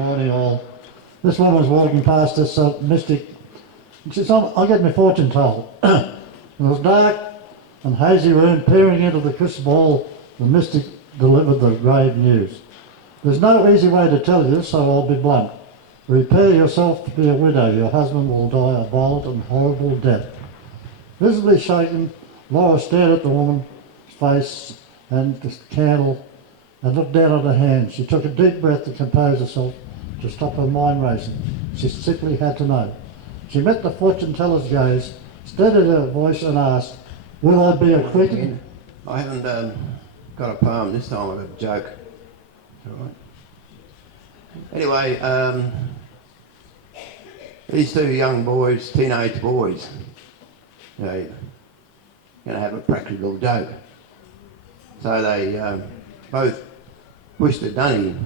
Morning all. This woman was walking past this mystic. She said, I get my fortune told. And it was dark and hazy room, peering into the crystal ball, the mystic delivered the grave news. There's no easy way to tell you, so I'll be blunt. Prepare yourself to be a widow. Your husband will die a violent and horrible death. Visibly shaken, Laura stared at the woman's face and the candle and looked down at her hands. She took a deep breath to compose herself, to stop her mind racing. She simply had to know. She met the fortune teller's gaze, steadied her voice and asked, will I be acquitted? I haven't got a poem this time, I've got a joke. All right. Anyway, these two young boys, teenage boys, they're going to have a practical joke. So they both pushed the dunny,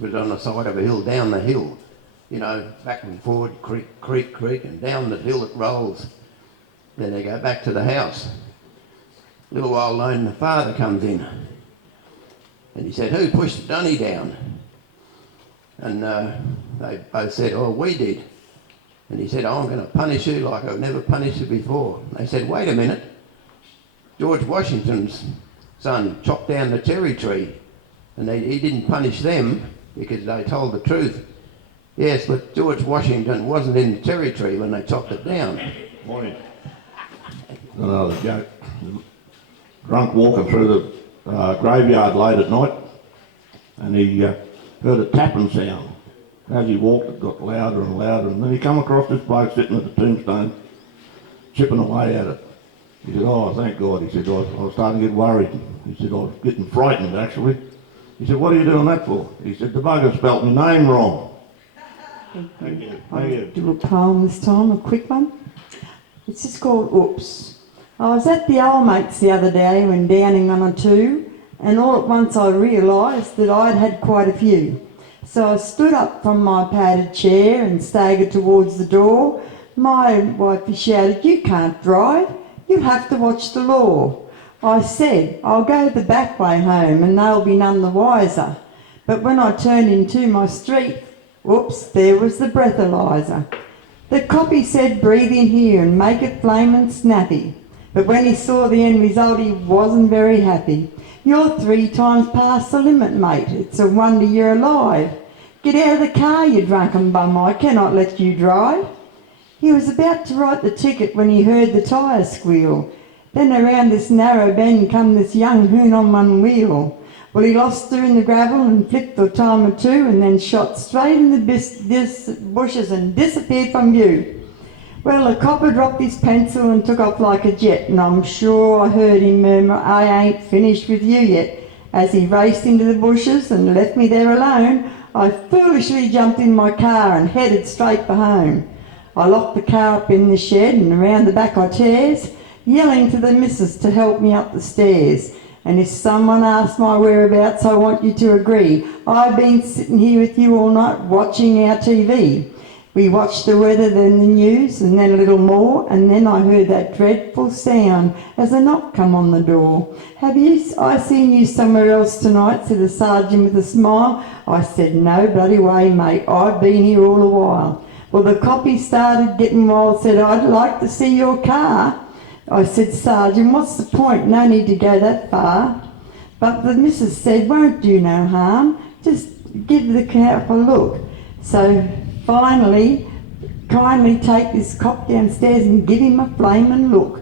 was on the side of a hill, down the hill, you know, back and forward, creak, creak, creak, and down the hill it rolls. Then they go back to the house. A little while later, the father comes in, and he said, who pushed the dunny down? And they both said, oh, we did. And he said, oh, I'm going to punish you like I've never punished you before. They said, wait a minute. George Washington's son chopped down the cherry tree, and he didn't punish them because they told the truth. Yes, but George Washington wasn't in the cherry tree when they chopped it down. Morning. Another joke. Drunk walking through the graveyard late at night, and he heard a tapping sound. As he walked, it got louder and louder, and then he come across this bloke sitting at the tombstone, chipping away at it. He said, oh, thank God. He said, I was starting to get worried. He said, I was getting frightened, actually. He said, what are you doing that for? He said, the bugger spelt my name wrong. Thank you. Thank you. I'll do a poem this time, a quick one. It's just called Oops. I was at the old mates the other day when downing on a two, and all at once I realised that I'd had quite a few. So I stood up from my padded chair and staggered towards the door. My wife shouted, you can't drive, you'll have to watch the law. I said, I'll go the back way home and they'll be none the wiser. But when I turned into my street, whoops, there was the breathalyzer. The copy said, breathe in here and make it flamin' snappy. But when he saw the end result, he wasn't very happy. You're 3 times past the limit, mate. It's a wonder you're alive. Get out of the car, you drunken bum. I cannot let you drive. He was about to write the ticket when he heard the tyre squeal. Then around this narrow bend come this young hoon on one wheel. Well, he lost her in the gravel and flipped the time or two and then shot straight in the bushes and disappeared from view. Well, the copper dropped his pencil and took off like a jet, and I'm sure I heard him murmur, I ain't finished with you yet. As he raced into the bushes and left me there alone, I foolishly jumped in my car and headed straight for home. I locked the car up in the shed and around the back I tears, yelling to the missus to help me up the stairs. And if someone asks my whereabouts, I want you to agree. I've been sitting here with you all night watching our TV. We watched the weather, then the news, and then a little more, and then I heard that dreadful sound as a knock come on the door. I seen you somewhere else tonight, said the sergeant with a smile. I said, no bloody way, mate, I've been here all the while. Well, the copy started getting wild, said, I'd like to see your car. I said, Sergeant, what's the point? No need to go that far. But the missus said, won't do no harm, just give the car a look. So finally, kindly take this cop downstairs and give him a flamin' look.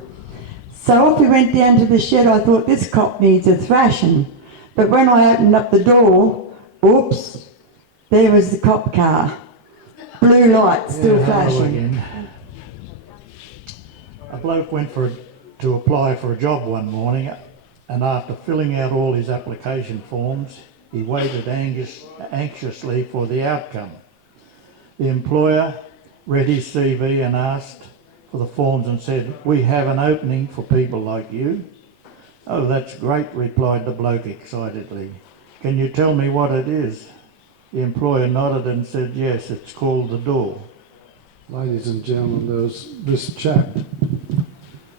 So off we went down to the shed. I thought, this cop needs a thrashing. But when I opened up the door, oops, there was the cop car. Blue light still flashing. A bloke went to apply for a job one morning, and after filling out all his application forms, he waited anxiously for the outcome. The employer read his CV and asked for the forms and said, we have an opening for people like you. Oh, that's great, replied the bloke excitedly. Can you tell me what it is? The employer nodded and said, yes, it's called the door. Ladies and gentlemen, there was this chap,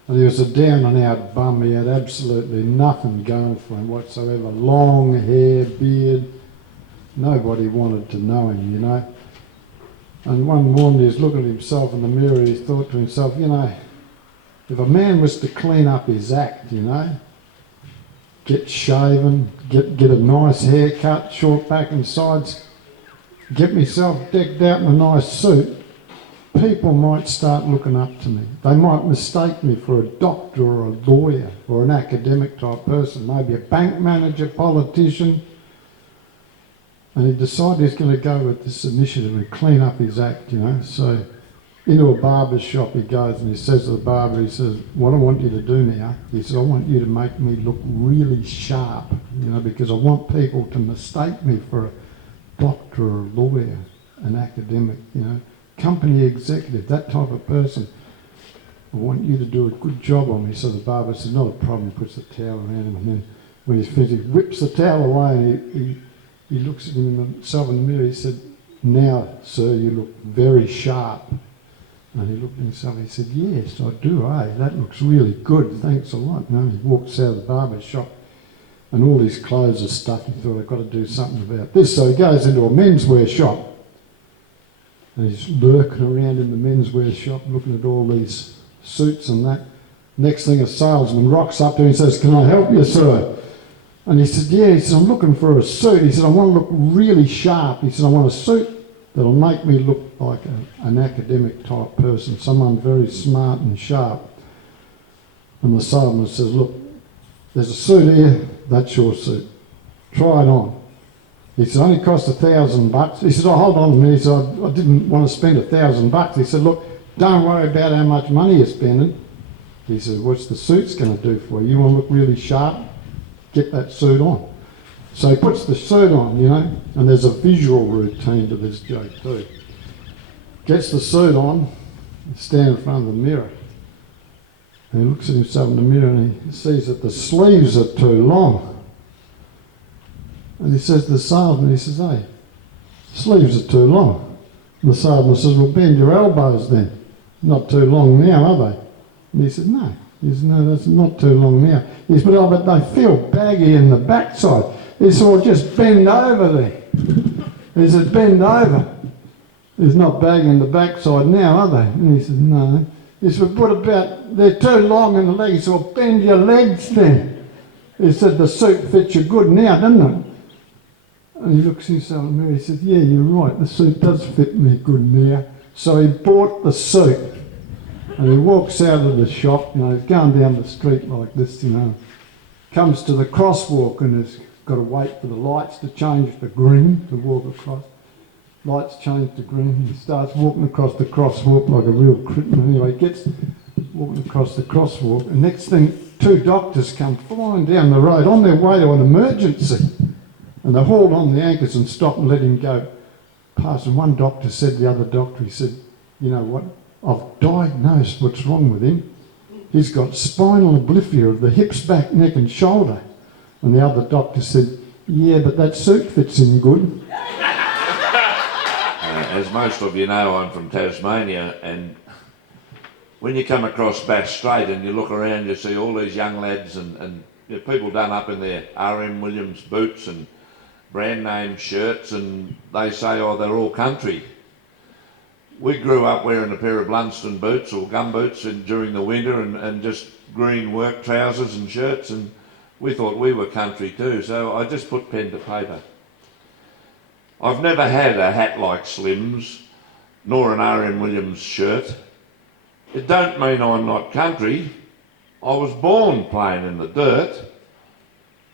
and he was a down and out bum. He had absolutely nothing going for him whatsoever. Long hair, beard, Nobody wanted to know him, you know. And one morning he's looking at himself in the mirror, he thought to himself, you know, if a man was to clean up his act, you know, get shaven, get a nice haircut, short back and sides, get myself decked out in a nice suit, people might start looking up to me. They might mistake me for a doctor or a lawyer or an academic type person, maybe a bank manager, politician. And he decided he's going to go with this initiative and clean up his act, you know. So into a barber's shop he goes and he says to the barber, he says, what I want you to do now, he says, I want you to make me look really sharp, you know, because I want people to mistake me for a doctor or a lawyer, an academic, you know, company executive, that type of person. I want you to do a good job on me. So the barber says, not a problem, puts the towel around him, and then when he's finished, he whips the towel away and he looks at himself in the mirror. He said, now, sir, you look very sharp. And he looked at himself and he said, yes, I do, that looks really good, thanks a lot. You know, he walks out of the barber shop and all his clothes are stuck. He thought, I've got to do something about this. So he goes into a menswear shop and he's lurking around in the menswear shop looking at all these suits and that. Next thing, a salesman rocks up to him and says, can I help you, sir? And he said, yeah. He said, I'm looking for a suit. He said, I want to look really sharp. He said, I want a suit that'll make me look like an academic type person, someone very smart and sharp. And the salesman says, look, there's a suit here, that's your suit. Try it on. He said, only cost $1,000. He said, oh, hold on a minute. He said, I didn't want to spend $1,000. He said, look, don't worry about how much money you're spending. He said, what's the suit's going to do for you? You want to look really sharp? Get that suit on. So he puts the suit on, you know, and there's a visual routine to this joke too. Gets the suit on, stands in front of the mirror, and he looks at himself in the mirror and he sees that the sleeves are too long. And he says to the salesman, he says, hey, sleeves are too long. And the salesman says, well, bend your elbows then. Not too long now, are they? And he said, no. He said, no, that's not too long now. He said, oh, but they feel baggy in the backside. He said, well, just bend over there. He said, bend over. It's not baggy in the backside now, are they? And he said, no. He said, what about, they're too long in the legs. He said, well, bend your legs then. He said, the suit fits you good now, doesn't it? And he looks at himself in the mirror, he said, yeah, you're right, the suit does fit me good now. So he bought the suit. And he walks out of the shop, you know, he's going down the street like this, you know, comes to the crosswalk and has got to wait for the lights to change to green to walk across. Lights change to green, he starts walking across the crosswalk like a real criminal. Anyway, gets walking across the crosswalk, and next thing, two doctors come flying down the road on their way to an emergency. And they hauled on the anchors and stopped and let him go past. And one doctor said to the other doctor, he said, you know what? I've diagnosed what's wrong with him. He's got spinal obliphia of the hips, back, neck and shoulder. And the other doctor said, yeah, but that suit fits him good. As most of you know, I'm from Tasmania, and when you come across Bass Strait and you look around, you see all these young lads and you know, people done up in their R.M. Williams boots and brand name shirts, and they say, oh, they're all country. We grew up wearing a pair of Blunston boots or gum boots during the winter and just green work trousers and shirts, and we thought we were country too, so I just put pen to paper. I've never had a hat like Slim's, nor an R.M. Williams shirt. It don't mean I'm not country. I was born playing in the dirt.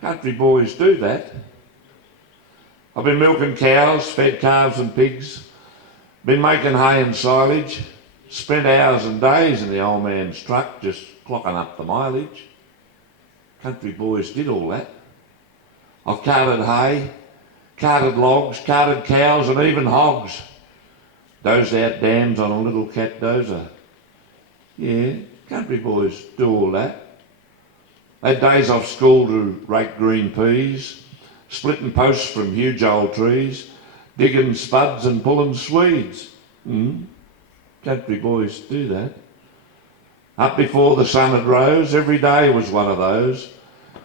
Country boys do that. I've been milking cows, fed calves and pigs, been making hay and silage, spent hours and days in the old man's truck just clocking up the mileage. Country boys did all that. I've carted hay, carted logs, carted cows and even hogs. Dozed out dams on a little cat dozer. Yeah, country boys do all that. Had days off school to rake green peas, splitting posts from huge old trees, digging spuds and pulling Swedes. Country boys do that. Up before the sun had rose, every day was one of those.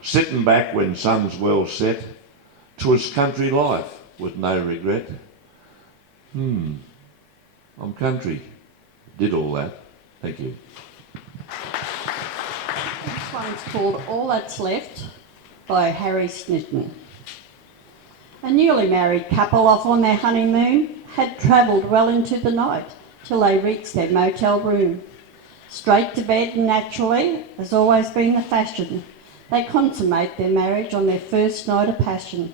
Sitting back when sun's well set, 'twas country life. with no regret. I'm country. Did all that. Thank you. This one's called All That's Left by Harry Snitton. A newly married couple off on their honeymoon had travelled well into the night till they reached their motel room. Straight to bed naturally has always been the fashion. They consummate their marriage on their first night of passion.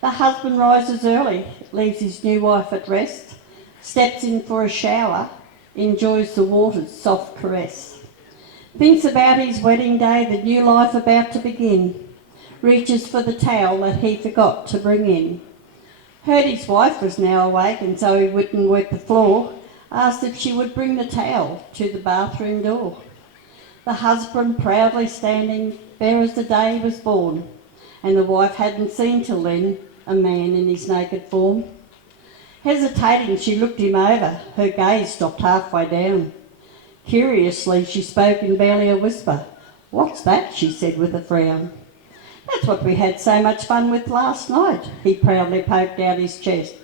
The husband rises early, leaves his new wife at rest, steps in for a shower, enjoys the water's soft caress. Thinks about his wedding day, the new life about to begin. Reaches for the towel that he forgot to bring in. Heard his wife was now awake and so he wouldn't wet the floor. Asked if she would bring the towel to the bathroom door. The husband proudly standing bare as the day he was born, and the wife hadn't seen till then a man in his naked form. Hesitating, she looked him over, her gaze stopped halfway down. Curiously, she spoke in barely a whisper. "What's that?" she said with a frown. "That's what we had so much fun with last night," he proudly poked out his chest.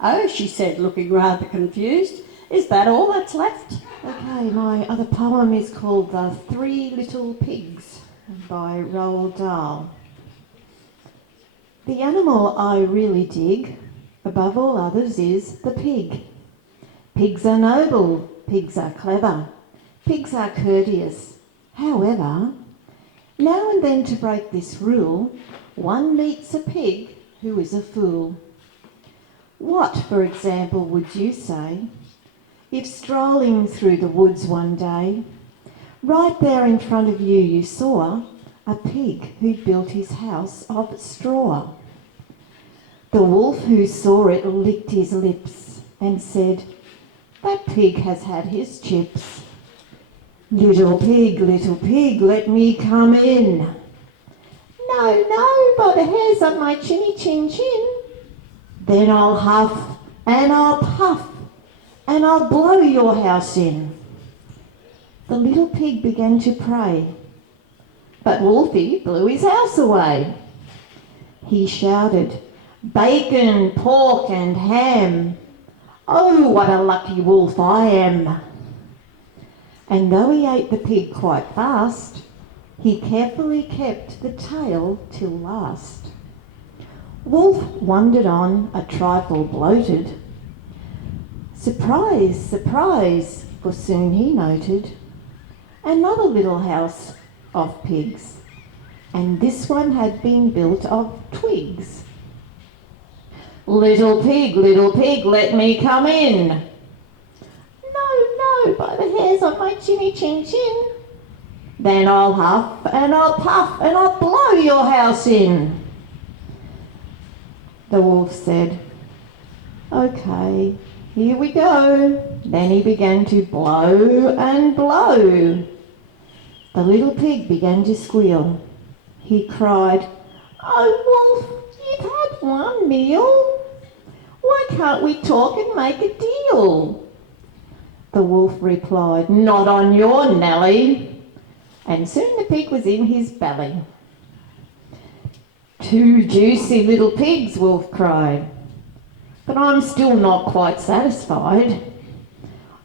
"Oh," she said, looking rather confused, "is that all that's left?" Okay, my other poem is called The Three Little Pigs by Roald Dahl. The animal I really dig, above all others, is the pig. Pigs are noble, pigs are clever, pigs are courteous. However, now and then to break this rule, one meets a pig who is a fool. What, for example, would you say if strolling through the woods one day, right there in front of you, you saw a pig who'd built his house of straw? The wolf who saw it licked his lips and said, "That pig has had his chips. Little pig, let me come in." "No, no, by the hairs of my chinny chin chin." "Then I'll huff and I'll puff and I'll blow your house in." The little pig began to pray, but Wolfie blew his house away. He shouted, "Bacon, pork and ham. Oh, what a lucky wolf I am." And though he ate the pig quite fast, he carefully kept the tail till last. Wolf wandered on, a trifle bloated. Surprise, surprise, for soon he noted another little house of pigs, and this one had been built of twigs. Little pig, let me come in." "No, no, by the hairs on my chinny chin chin." "Then I'll huff and I'll puff and I'll blow your house in." The wolf said, "Okay, here we go." Then he began to blow and blow. The little pig began to squeal. He cried, "Oh, Wolf, you've had one meal. Why can't we talk and make a deal?" The wolf replied, "Not on your Nelly." And soon the pig was in his belly. "Two juicy little pigs," Wolf cried. "But I'm still not quite satisfied.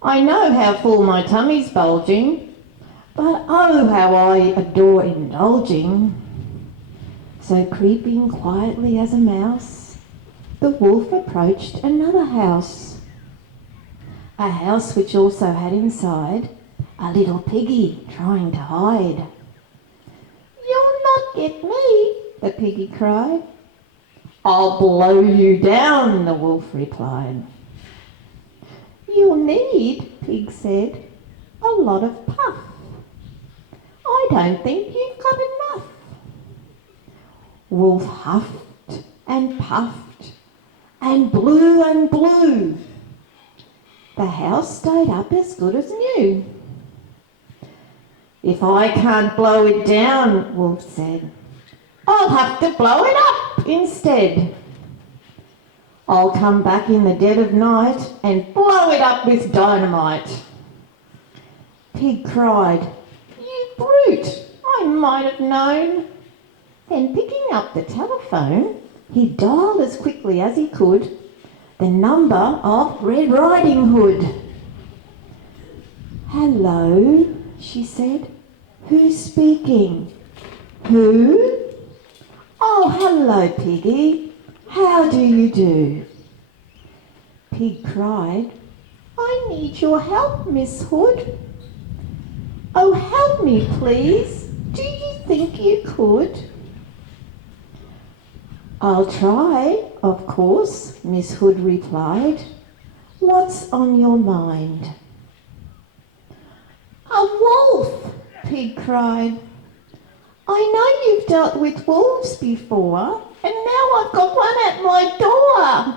I know how full my tummy's bulging, but oh, how I adore indulging." So creeping quietly as a mouse, the wolf approached another house. A house which also had inside a little piggy trying to hide. "You'll not get me," the piggy cried. "I'll blow you down," the wolf replied. "You'll need," pig said, "a lot of puff. I don't think you've got enough." Wolf huffed and puffed and blew. The house stayed up as good as new. "If I can't blow it down," Wolf said, "I'll have to blow it up instead. I'll come back in the dead of night and blow it up with dynamite." Pig cried, "You brute, I might have known." Then picking up the telephone, He dialed as quickly as he could the number of Red Riding Hood. "Hello," she said. "Who's speaking?" "Who? Oh, hello, Piggy. How do you do?" Pig cried, "I need your help, Miss Hood." "Oh, help me, please. Do you think you could?" "I'll try, of course," Miss Hood replied. "What's on your mind?" "A wolf!" Pig cried. "I know you've dealt with wolves before, and now I've got one at my door."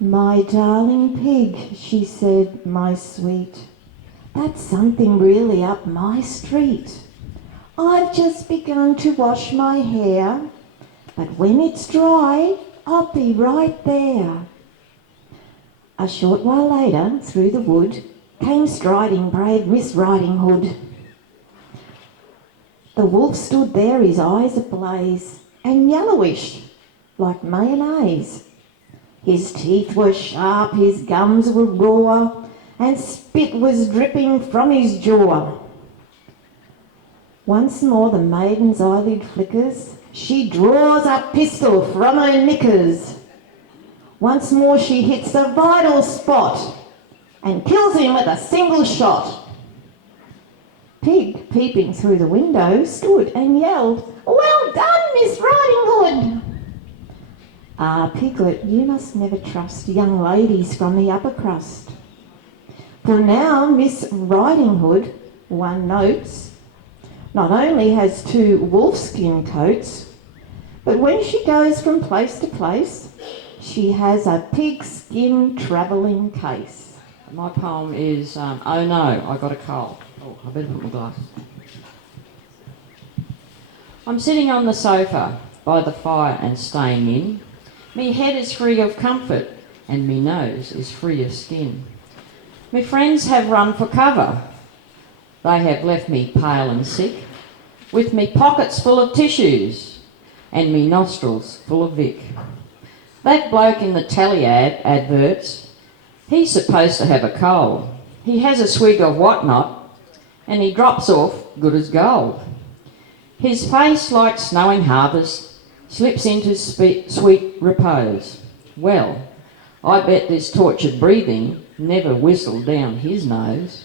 "My darling Pig," she said, "my sweet, that's something really up my street. I've just begun to wash my hair, but when it's dry, I'll be right there." A short while later, through the wood, came striding brave Miss Riding Hood. The wolf stood there, his eyes ablaze, and yellowish, like mayonnaise. His teeth were sharp, his gums were raw, and spit was dripping from his jaw. Once more the maiden's eyelid flickers, she draws a pistol from her knickers. Once more she hits the vital spot and kills him with a single shot. Pig, peeping through the window, stood and yelled, "Well done, Miss Riding Hood!" Ah, Piglet, you must never trust young ladies from the upper crust. For now Miss Riding Hood, one notes, not only has 2 wolfskin coats, but when she goes from place to place, she has a pigskin travelling case. My poem is, Oh No, I Got a Cold. Oh, I better put my glasses on. I'm sitting on the sofa by the fire and staying in. Me head is free of comfort and me nose is free of skin. Me friends have run for cover. They have left me pale and sick, with me pockets full of tissues and me nostrils full of Vic. That bloke in the telly adverts, he's supposed to have a cold. He has a swig of whatnot and he drops off good as gold. His face, like snowing harvest, slips into sweet repose. Well, I bet this tortured breathing never whistled down his nose.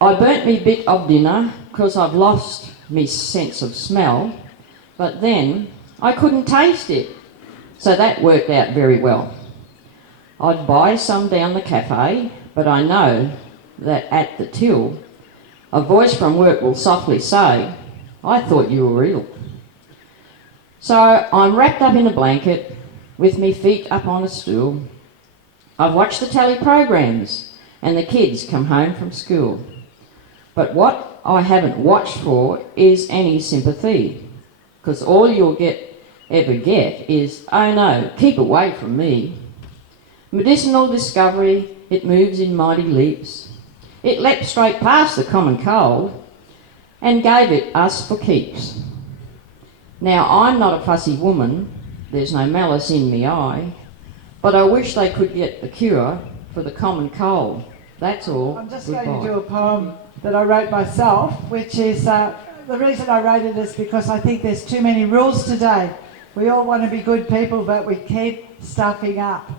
I burnt me bit of dinner 'cause I've lost me sense of smell, but then I couldn't taste it, so that worked out very well. I'd buy some down the cafe, but I know that at the till, a voice from work will softly say, "I thought you were ill." So I'm wrapped up in a blanket, with me feet up on a stool. I've watched the telly programs, and the kids come home from school. But what I haven't watched for is any sympathy, 'cause all you'll ever get is, "Oh no, keep away from me." Medicinal discovery, it moves in mighty leaps. It leapt straight past the common cold and gave it us for keeps. Now I'm not a fussy woman, there's no malice in me eye, but I wish they could get the cure for the common cold. That's all. I'm just Goodbye. going to do a poem that I wrote myself, which is, the reason I wrote it is because I think there's too many rules today. We all want to be good people, but we keep stuffing up.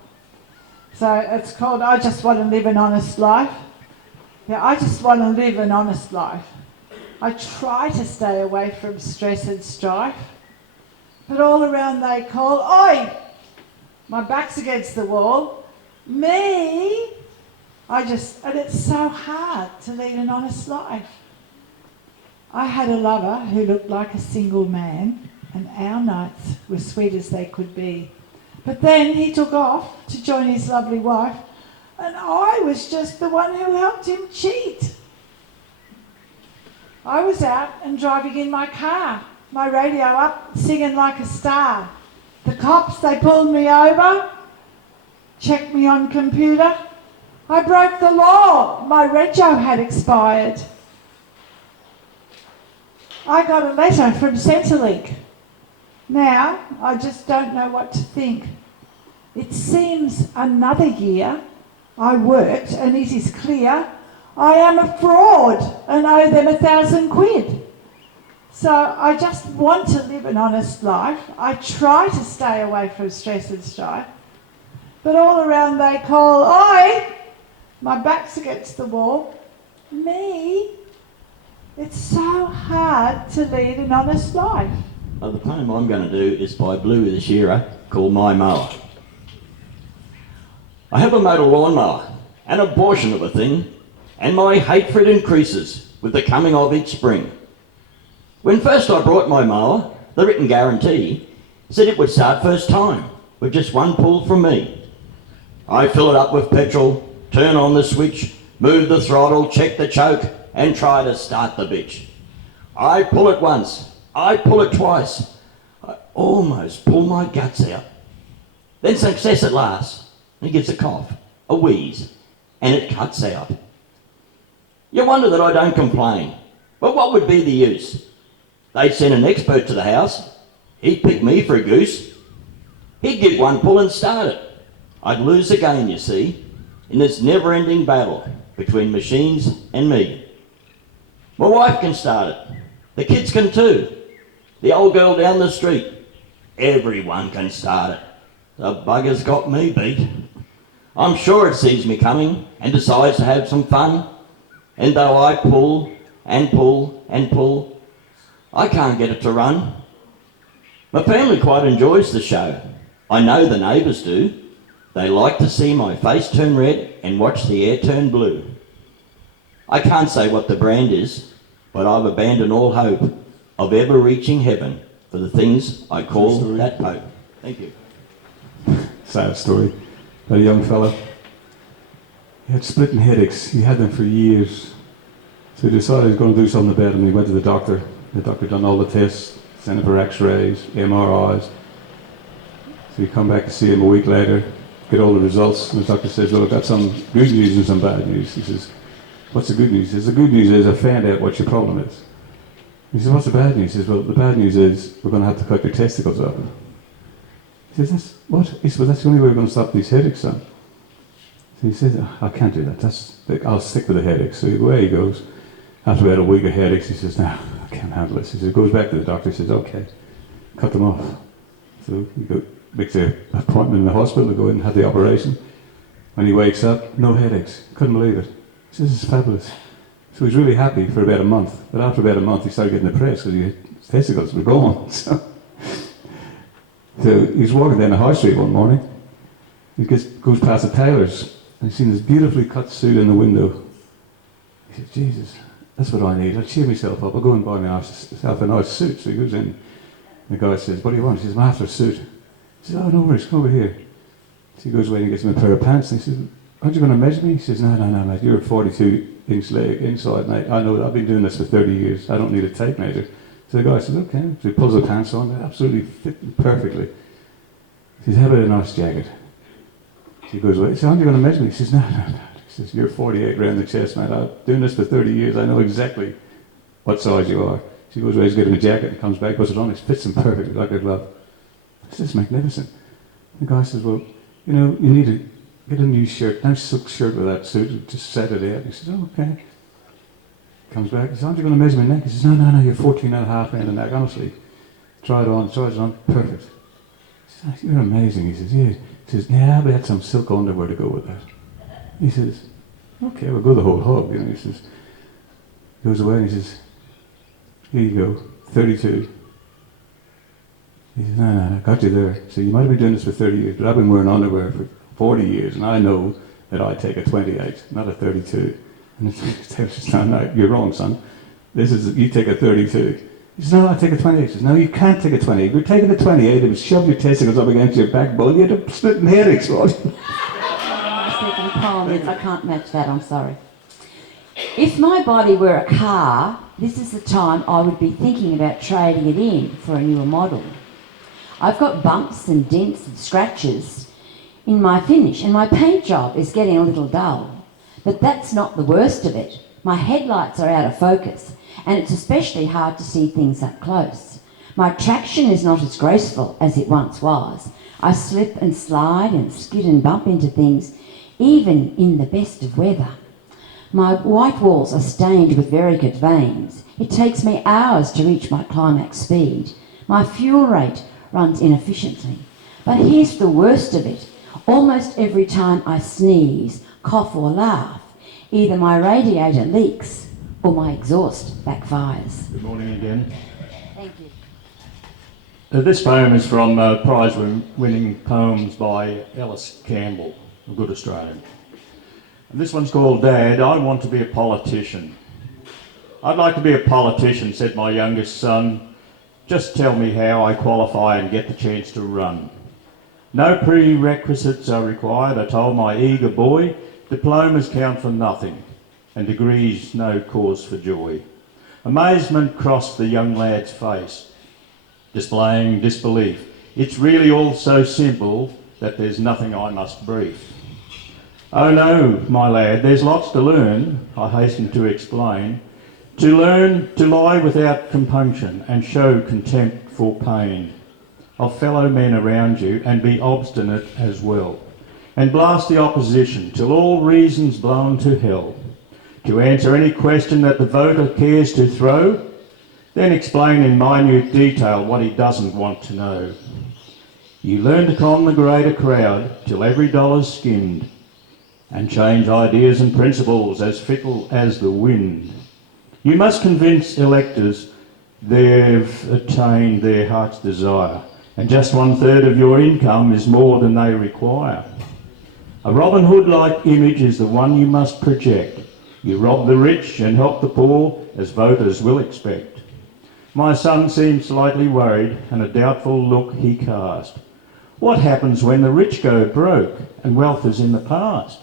So it's called I Just Want to Live an Honest Life. Yeah, I just want to live an honest life. I try to stay away from stress and strife, but all around they call, "Oi! My back's against the wall. Me!" And it's so hard to lead an honest life. I had a lover who looked like a single man, and our nights were sweet as they could be. But then he took off to join his lovely wife, and I was just the one who helped him cheat. I was out and driving in my car, my radio up, singing like a star. The cops, they pulled me over, checked me on computer. I broke the law, my rego had expired. I got a letter from CyberLink. Now, I just don't know what to think. It seems another year I worked, and it is clear I am a fraud and owe them £1,000. So I just want to live an honest life. I try to stay away from stress and strife. But all around they call, "Oi!" My back's against the wall. Me? It's so hard to lead an honest life. The poem I'm going to do is by Bluey the Shearer, called My Mower. I have a motor lawnmower, an abortion of a thing, and my hate for it increases with the coming of each spring. When first I brought my mower, the written guarantee said it would start first time with just one pull from me. I fill it up with petrol, turn on the switch, move the throttle, check the choke, and try to start the bitch. I pull it once, I pull it twice, I almost pull my guts out. Then success at last, and he gives a cough, a wheeze, and it cuts out. You wonder that I don't complain, but what would be the use? They'd send an expert to the house, he'd pick me for a goose, he'd give one pull and start it. I'd lose again, you see, in this never-ending battle between machines and me. My wife can start it, the kids can too, the old girl down the street, everyone can start it. The bugger's got me beat. I'm sure it sees me coming and decides to have some fun, and though I pull and pull and pull, I can't get it to run. My family quite enjoys the show. I know the neighbours do. They like to see my face turn red and watch the air turn blue. I can't say what the brand is, but I've abandoned all hope of ever reaching heaven for the things I call that Pope. Thank you. Sad story. A young fella. He had splitting headaches. He had them for years. So he decided he was going to do something about them. He went to the doctor. The doctor done all the tests, sent him for x-rays, MRIs. So he come back to see him a week later, get all the results, and the doctor says, "Well, I've got some good news and some bad news." He says, "What's the good news?" He says, "The good news is I found out what your problem is." He says, "What's the bad news?" He says, "Well, the bad news is we're going to have to cut your testicles off." He says, "That's what?" He says, "Well, that's the only way we're going to stop these headaches, son." So he says, "I can't do that. I'll stick with the headaches." So away he goes. After about a week of headaches, he says, "No, I can't handle this." He says, goes back to the doctor. He says, "Okay, cut them off." So he makes an appointment in the hospital to go in and have the operation. When he wakes up, no headaches. Couldn't believe it. He says, "This is fabulous." So he's really happy for about a month. But after about a month, he started getting depressed because his testicles were gone. So he's walking down the high street one morning. He goes past the tailor's and he's seen this beautifully cut suit in the window. He says, "Jesus, that's what I need. I'll cheer myself up. I'll go and buy myself a nice suit." So he goes in. The guy says, "What do you want?" He says, "I'm after a suit." He says, "Oh, no worries, come over here." So he goes away and he gets him a pair of pants and he says, "Aren't you going to measure me?" He says, No, mate, you're a 42-inch leg inside, mate. I know, I've been doing this for 30 years. I don't need a tape measure. So the guy says, "Okay." So he pulls the pants on, they absolutely fit perfectly. He says, "How about a nice jacket?" So he goes away. He says, "Aren't you going to measure me?" He says, No. He says, "You're 48 round the chest, mate. I've been doing this for 30 years. I know exactly what size you are." So he goes away, he's getting a jacket and comes back, puts it on, it fits him perfectly like a glove. This is magnificent. The guy says, "Well, you need to get a new shirt, nice silk shirt with that suit, just set it out." He says, "Oh, okay." Comes back, he says, "Aren't you going to measure my neck?" He says, No, you're 14 and a half round the neck, honestly. Try it on, perfect. He says, "You're amazing." He says, "Yeah." He says, "Now how about some silk underwear to go with that?" He says, "Okay, we'll go the whole hog." He says, goes away and he says, "Here you go, 32. He says, No, I got you there. So you might have been doing this for 30 years, but I've been wearing underwear for 40 years, and I know that I take a 28, not a 32. And the tailor says, No, you're wrong, son. You take a 32. He says, "No, I take a 28. He says, "No, you can't take a 28. If you're taking a 28, it would shove your testicles up against your backbone. You'd have splitting headaches, right?" I can't match that, I'm sorry. If my body were a car, this is the time I would be thinking about trading it in for a newer model. I've got bumps and dents and scratches in my finish, and my paint job is getting a little dull. But that's not the worst of it. My headlights are out of focus, and it's especially hard to see things up close. My traction is not as graceful as it once was. I slip and slide and skid and bump into things, even in the best of weather. My white walls are stained with varicose veins. It takes me hours to reach my climax speed. My fuel rate runs inefficiently. But here's the worst of it. Almost every time I sneeze, cough or laugh, either my radiator leaks or my exhaust backfires. Good morning again. Thank you. This poem is from prize-winning poems by Ellis Campbell, a good Australian. And this one's called Dad, I Want to Be a Politician. I'd like to be a politician, said my youngest son. Just tell me how I qualify and get the chance to run. No prerequisites are required, I told my eager boy. Diplomas count for nothing, and degrees no cause for joy. Amazement crossed the young lad's face, displaying disbelief. It's really all so simple that there's nothing I must brief. Oh no, my lad, there's lots to learn, I hasten to explain. To learn to lie without compunction and show contempt for pain of fellow men around you, and be obstinate as well, and blast the opposition till all reason's blown to hell. To answer any question that the voter cares to throw, then explain in minute detail what he doesn't want to know. You learn to con the greater crowd till every dollar's skimmed, and change ideas and principles as fickle as the wind. You must convince electors they've attained their heart's desire, and just 1/3 of your income is more than they require. A Robin Hood-like image is the one you must project. You rob the rich and help the poor, as voters will expect. My son seemed slightly worried, and a doubtful look he cast. What happens when the rich go broke and wealth is in the past?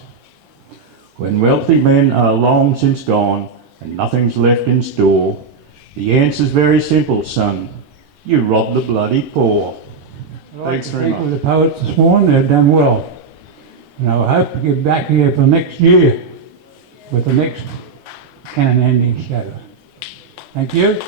When wealthy men are long since gone and nothing's left in store, the answer's very simple, son. You rob the bloody poor. Thanks very much. With the poets this morning, they've done well. And I hope to get back here for next year with the next canon ending show. Thank you.